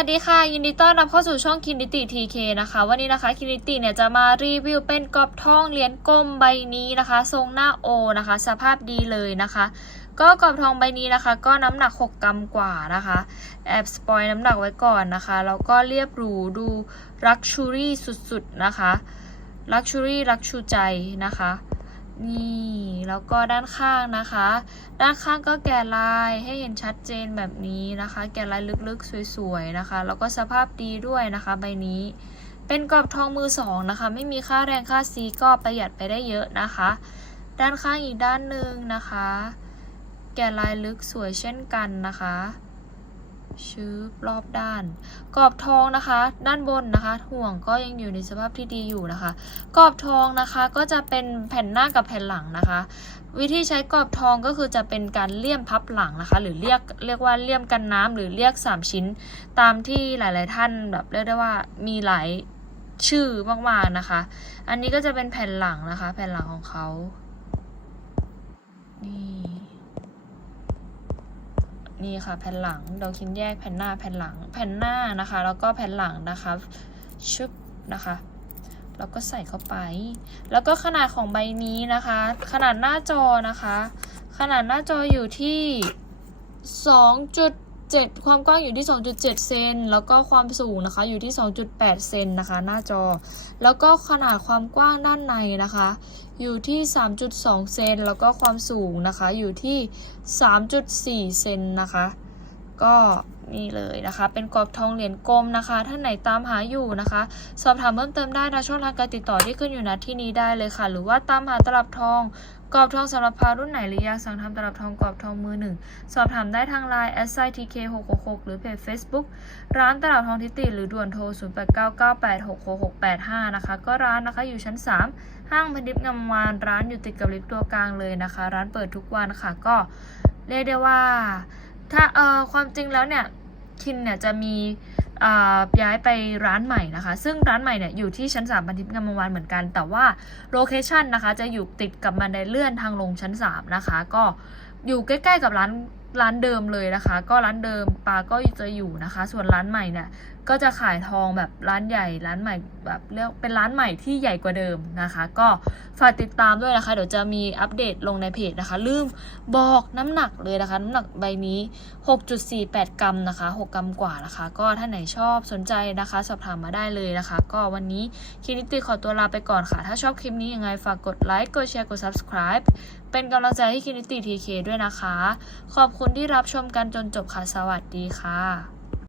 สวัสดีค่ะ ยินดีต้อนรับเข้าสู่ช่องคินิติทีเคนะคะ วันนี้นะคะคินิติเนี่ยจะมารีวิวเป็นกรอบทองเหรียญกลมใบนี้นะคะ ทรงหน้าโอนะคะ สภาพดีเลยนะคะ ก็กรอบทองใบนี้นะคะ ก็น้ำหนัก 6 กรัมกว่านะคะ แอบสปอยน้ำหนักไว้ก่อนนะคะ แล้วก็เรียบหรูดูรักชูรี่สุดๆนะคะรักชูรี่รักชูใจนะคะ นี่ แล้วก็ด้านข้างนะคะ ด้านข้างก็แกะลายให้เห็นชัดเจนแบบนี้นะคะ แกะลายลึกๆ สวยๆนะคะ แล้วก็สภาพดีด้วยนะคะใบนี้ เป็นกรอบทองมือสองนะคะ ไม่มีค่าแรงค่าซีก็ประหยัดไปได้เยอะนะคะ ด้านข้างอีกด้านหนึ่งนะคะ แกะลายลึกสวยเช่นกันนะคะ ชื้อรอบด้าน กรอบทองนะคะ ด้านบนนะคะ ห่วงก็ยังอยู่ในสภาพที่ดีอยู่นะคะ กรอบทองนะคะก็จะเป็นแผ่นหน้ากับแผ่นหลังนะคะ วิธีใช้กรอบทองก็คือจะเป็นการเลี่ยมพับหลังนะคะ หรือเรียกเรียกว่าเลี่ยมกันน้ำหรือเรียก 3 ชิ้น ตามที่หลาย ๆ ท่านแบบเรียกได้ว่ามีหลายชื่อมาก ๆ นะคะ อันนี้ก็จะเป็นแผ่นหลังนะคะ แผ่นหลังของเขานี่ นี่ค่ะแผ่นหลังเราคินแยกแผ่นหน้าแผ่นหลัง แผ่นหน้านะคะ แล้วก็แผ่นหลังนะคะชึบนะคะแล้วก็ใส่เข้าไป แล้วก็ขนาดของใบนี้นะคะ ขนาดหน้าจอนะคะ ขนาดหน้าจออยู่ที่ 7 ความกว้างอยู่ที่ 2.7 เซน แล้วก็ความสูงนะคะอยู่ที่ 2.8 เซนนะคะ หน้าจอ แล้วก็ขนาดความกว้างด้านในนะคะ อยู่ที่ 3.2 เซน แล้วก็ความสูงนะคะอยู่ที่ 3.4 เซนนะคะ ก็นี่เลยนะคะ เป็นกรอบทองเหรียญกลมนะคะ ท่านไหนตามหาอยู่นะคะ สอบถามเพิ่มเติมได้ทางช่องทางการติดต่อที่ขึ้นอยู่ณที่นี้ได้เลยค่ะ หรือว่าตามหาตลับทองกรอบทองสำหรับพารุ่นไหนหรืออยากสั่งทำตลับทองกรอบทองมือหนึ่งสอบถามได้ทางไลน์ s i t k 6 6 6หรือเพจ Facebook ร้านตลับทองทิติ หรือด่วนโทร 0 8 9 9 8 6 6 6 8 5 นะคะ ก็ร้านนะคะอยู่ชั้น 3 ห้างพันทิพย์งามวานร้านอยู่ติดกับลิฟต์ตัวกลางเลยนะคะ ร้านเปิดทุกวันค่ะก็เรียกได้ว่า ถ้าเอ่อความจริงแล้วเนี่ยคินเนี่ยจะมีอ่าย้ายไปร้านใหม่นะคะ ซึ่งร้านใหม่เนี่ยอยู่ที่ชั้น 3 บันทิพย์งามวงศ์วานเหมือนกัน แต่ว่าโลเคชันนะคะจะอยู่ติดกับบันไดเลื่อนทางลงชั้น 3 นะคะ ก็อยู่ใกล้ๆกับร้าน ร้านเดิมเลยนะคะ ก็ร้านเดิมปลาก็จะอยู่นะคะ ส่วนร้านใหม่เนี่ยก็จะขายทองแบบร้านใหญ่ร้านใหม่แบบเรียกเป็นร้านใหม่ที่ใหญ่กว่าเดิมนะคะ ก็ฝากติดตามด้วยนะคะ เดี๋ยวจะมีอัปเดตลงในเพจนะคะ ลืมบอกน้ำหนักเลยนะคะ น้ำหนักใบนี้ 6.48 กรัมนะคะ 6 กรัมกว่านะคะ ก็ถ้าไหนชอบสนใจนะคะ สอบถามมาได้เลยนะคะ ก็วันนี้คลินิติขอตัวลาไปก่อนค่ะ ถ้าชอบคลิปนี้ยังไงฝากกดไลค์กดแชร์กด subscribe เป็นกำลังใจให้คลินิติทีเคด้วยนะคะ ขอบคุณที่รับชมกันจนจบค่ะ สวัสดีค่ะ